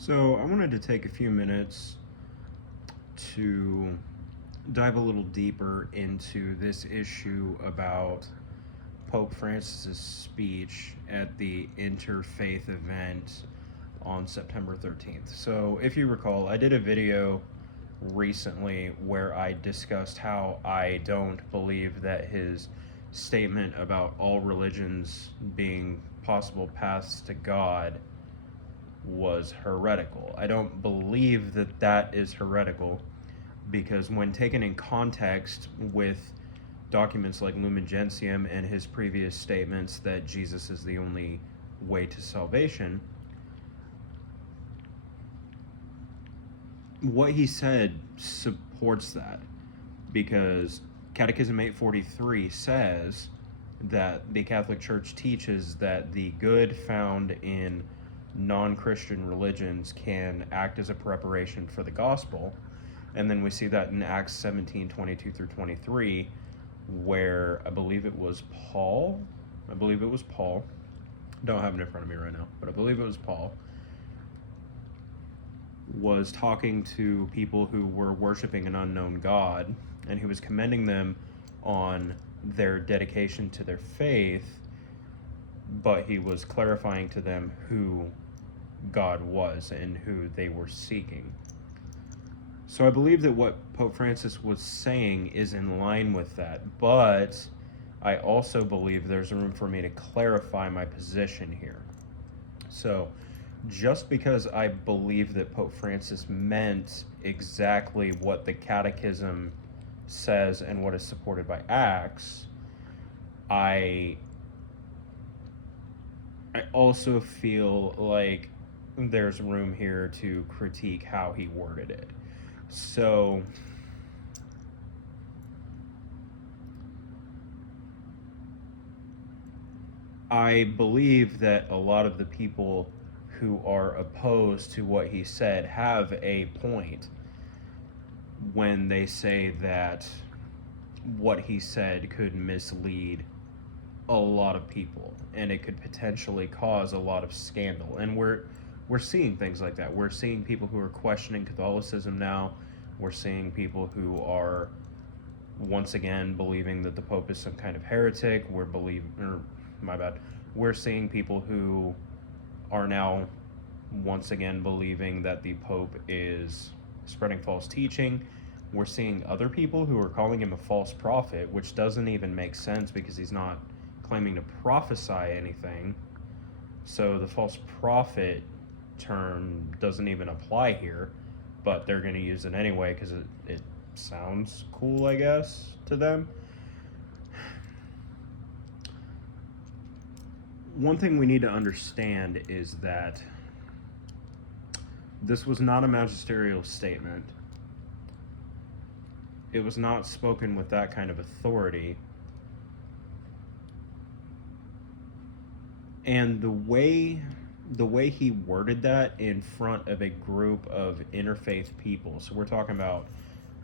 So, I wanted to take a few minutes to dive a little deeper into this issue about Pope Francis's speech at the interfaith event on September 13th. So, if you recall, I did a video recently where I discussed how I don't believe that his statement about all religions being possible paths to God was heretical. I don't believe that that is heretical because, when taken in context with documents like Lumen Gentium and his previous statements that Jesus is the only way to salvation, what he said supports that, because Catechism 843 says that the Catholic Church teaches that the good found in non-Christian religions can act as a preparation for the gospel. And then we see that in Acts 17:22 through 23, where I believe it was Paul. Don't have it in front of me right now, but I believe it was Paul was talking to people who were worshiping an unknown God, and he was commending them on their dedication to their faith, but he was clarifying to them who God was and who they were seeking. So I believe that what Pope Francis was saying is in line with that, but I also believe there's room for me to clarify my position here. So, just because I believe that Pope Francis meant exactly what the Catechism says and what is supported by Acts, I also feel like there's room here to critique how he worded it. So, I believe that a lot of the people who are opposed to what he said have a point when they say that what he said could mislead a lot of people and it could potentially cause a lot of scandal. And we're seeing things like that. We're seeing people who are questioning Catholicism now. We're seeing people who are once again believing that the Pope is some kind of heretic. We're seeing people who are now once again believing that the Pope is spreading false teaching. We're seeing other people who are calling him a false prophet, which doesn't even make sense because he's not claiming to prophesy anything. So the false prophet term doesn't even apply here, but they're going to use it anyway because it sounds cool, I guess, to them. One thing we need to understand is that this was not a magisterial statement. It was not spoken with that kind of authority. And the way he worded that in front of a group of interfaith people, so we're talking about,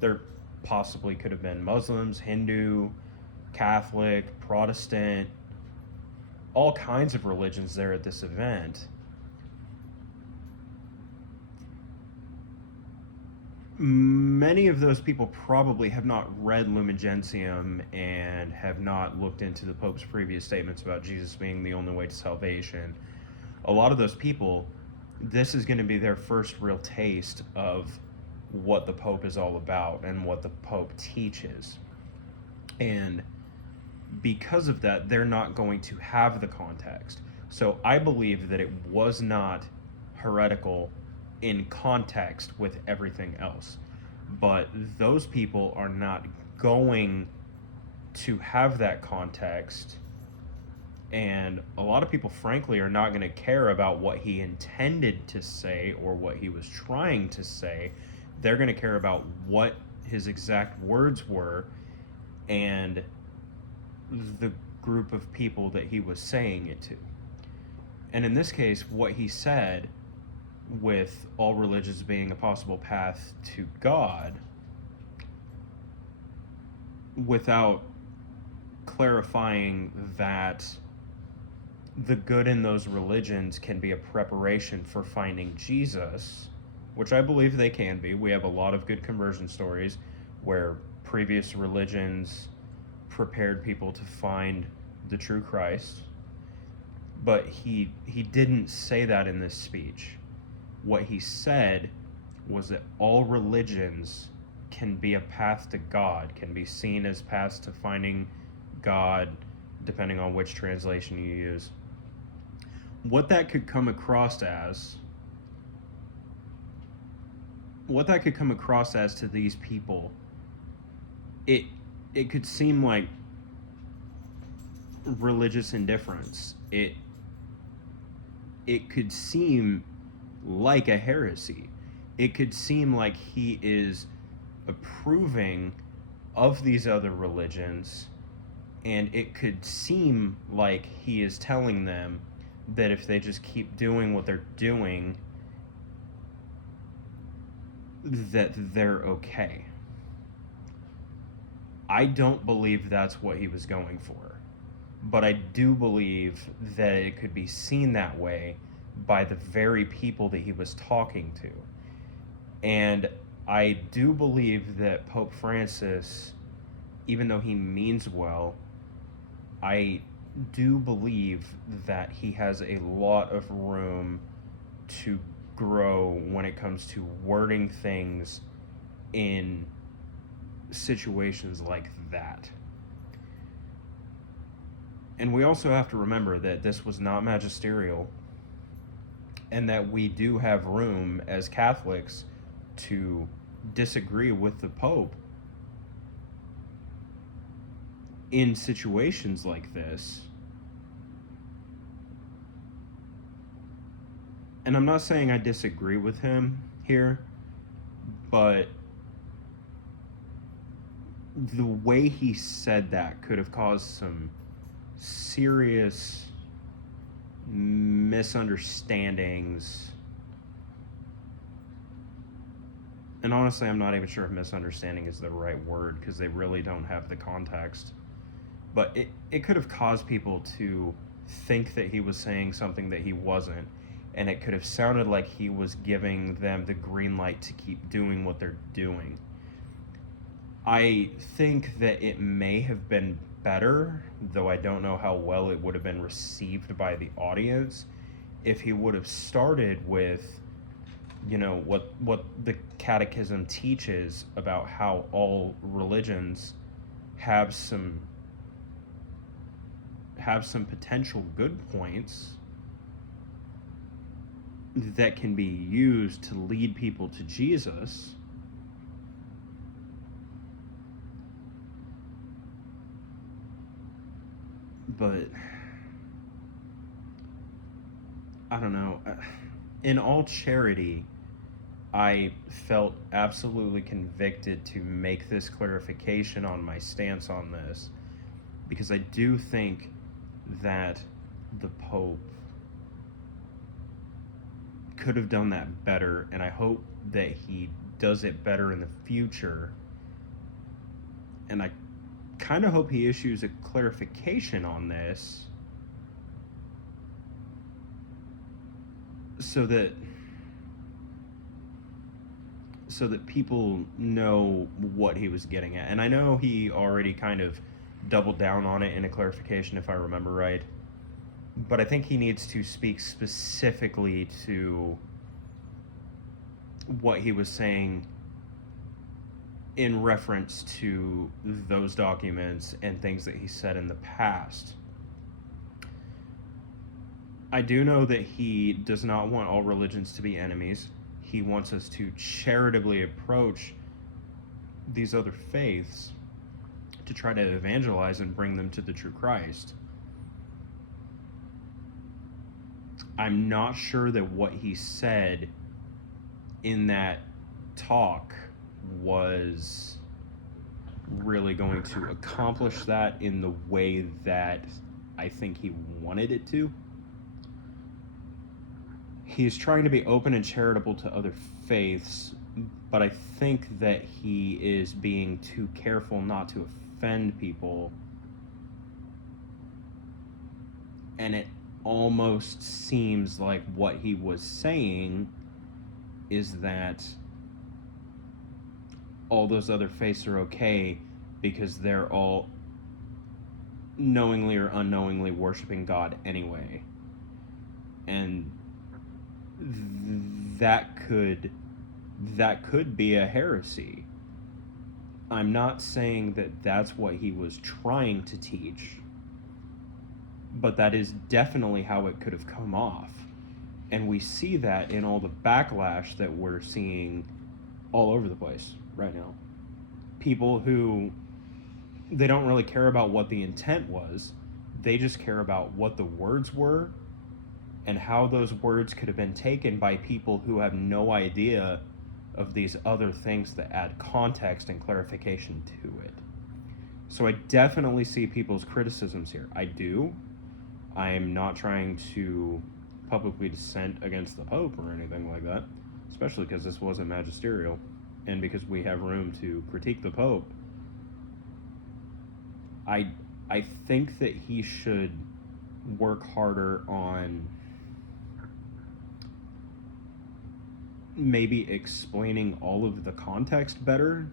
there possibly could have been Muslims, Hindu, Catholic, Protestant, all kinds of religions there at this event. Many of those people probably have not read Lumen Gentium and have not looked into the Pope's previous statements about Jesus being the only way to salvation. A lot of those people, this is going to be their first real taste of what the Pope is all about and what the Pope teaches. And because of that, they're not going to have the context. So I believe that it was not heretical in context with everything else. But those people are not going to have that context. And a lot of people, frankly, are not going to care about what he intended to say or what he was trying to say. They're going to care about what his exact words were and the group of people that he was saying it to. And in this case, what he said, with all religions being a possible path to God, without clarifying that the good in those religions can be a preparation for finding Jesus, which I believe they can be. We have a lot of good conversion stories where previous religions prepared people to find the true Christ. But he didn't say that in this speech. What he said was that all religions can be a path to God, can be seen as paths to finding God, depending on which translation you use. What that could come across as, to these people, it could seem like religious indifference. It could seem like a heresy. It could seem like he is approving of these other religions, and it could seem like he is telling them that if they just keep doing what they're doing, that they're okay. I don't believe that's what he was going for, but I do believe that it could be seen that way by the very people that he was talking to. And I do believe that Pope Francis, even though he means well, I do believe that he has a lot of room to grow when it comes to wording things in situations like that. And we also have to remember that this was not magisterial, and that we do have room as Catholics to disagree with the Pope in situations like this. And I'm not saying I disagree with him here, but the way he said that could have caused some serious misunderstandings. And honestly, I'm not even sure if misunderstanding is the right word, because they really don't have the context. But it could have caused people to think that he was saying something that he wasn't, and it could have sounded like he was giving them the green light to keep doing what they're doing. I think that it may have been better, though I don't know how well it would have been received by the audience, if he would have started with, what the Catechism teaches about how all religions have some potential good points that can be used to lead people to Jesus. But I don't know. In all charity, I felt absolutely convicted to make this clarification on my stance on this, because I do think that the Pope could have done that better, and I hope that he does it better in the future. And I kind of hope he issues a clarification on this so that people know what he was getting at. And I know he already kind of doubled down on it in a clarification, if I remember right. But I think he needs to speak specifically to what he was saying in reference to those documents and things that he said in the past. I do know that he does not want all religions to be enemies. He wants us to charitably approach these other faiths to try to evangelize and bring them to the true Christ. I'm not sure that what he said in that talk was really going to accomplish that in the way that I think he wanted it to. He's trying to be open and charitable to other faiths, but I think that he is being too careful not to offend people. And it almost seems like what he was saying is that all those other faiths are okay because they're all knowingly or unknowingly worshiping God anyway. And that could be a heresy. I'm not saying that that's what he was trying to teach, but that is definitely how it could have come off. And we see that in all the backlash that we're seeing all over the place right now. People who, they don't really care about what the intent was, they just care about what the words were and how those words could have been taken by people who have no idea of these other things that add context and clarification to it. So I definitely see people's criticisms here. I do. I am not trying to publicly dissent against the Pope or anything like that, especially because this wasn't magisterial and because we have room to critique the Pope. I think that he should work harder on maybe explaining all of the context better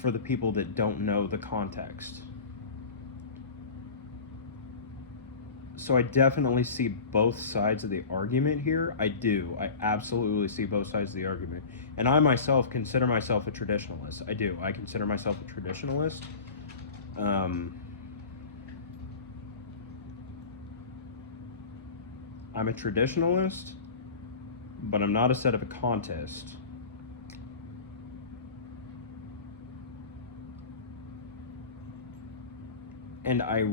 for the people that don't know the context. So I definitely see both sides of the argument here. I do. I absolutely see both sides of the argument. And I myself consider myself a traditionalist. I do. I consider myself a traditionalist. I'm a traditionalist, but I'm not a sedevacantist. And I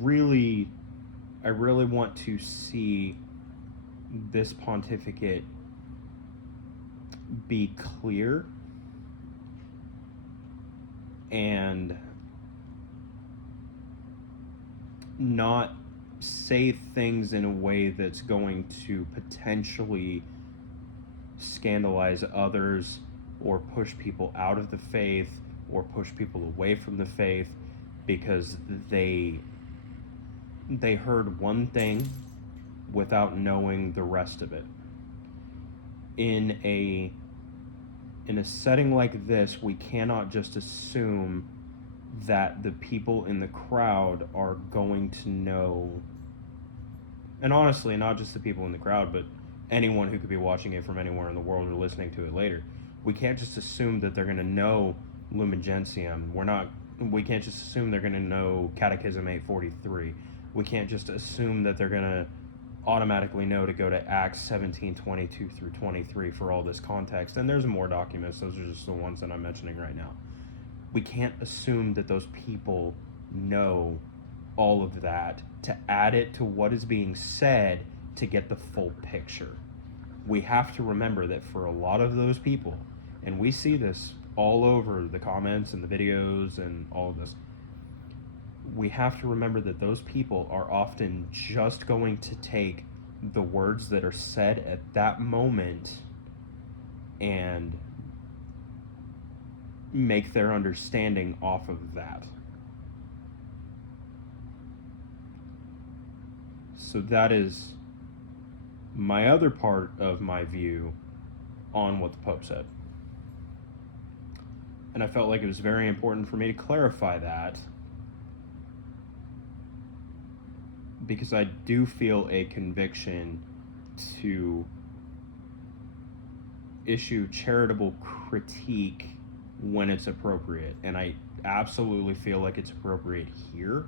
really want to see this pontificate be clear and not say things in a way that's going to potentially scandalize others or push people out of the faith or push people away from the faith because they heard one thing without knowing the rest of it. In a setting like this, we cannot just assume that the people in the crowd are going to know, and honestly, not just the people in the crowd, but anyone who could be watching it from anywhere in the world or listening to it later. We can't just assume that they're going to know Lumen Gentium. We can't just assume they're going to know Catechism 843. We can't just assume that they're going to automatically know to go to Acts 17:22 through 23 for all this context. And there's more documents. Those are just the ones that I'm mentioning right now. We can't assume that those people know all of that to add it to what is being said to get the full picture. We have to remember that for a lot of those people, and we see this all over the comments and the videos and all of this, we have to remember that those people are often just going to take the words that are said at that moment and make their understanding off of that. So that is my other part of my view on what the Pope said. And I felt like it was very important for me to clarify that, because I do feel a conviction to issue charitable critique when it's appropriate. And I absolutely feel like it's appropriate here.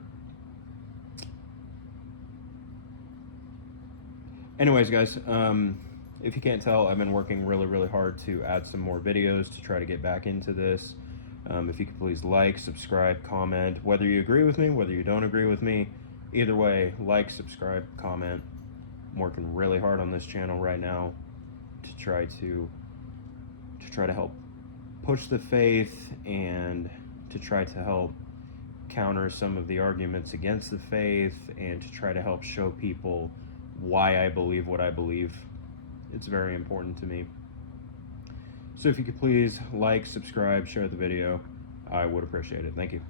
Anyways, guys, if you can't tell, I've been working really, really hard to add some more videos to try to get back into this. If you could please like, subscribe, comment, whether you agree with me, whether you don't agree with me. Either way, like, subscribe, comment. I'm working really hard on this channel right now to try to help push the faith and to try to help counter some of the arguments against the faith and to try to help show people why I believe what I believe. It's very important to me. So if you could please like, subscribe, share the video, I would appreciate it. Thank you.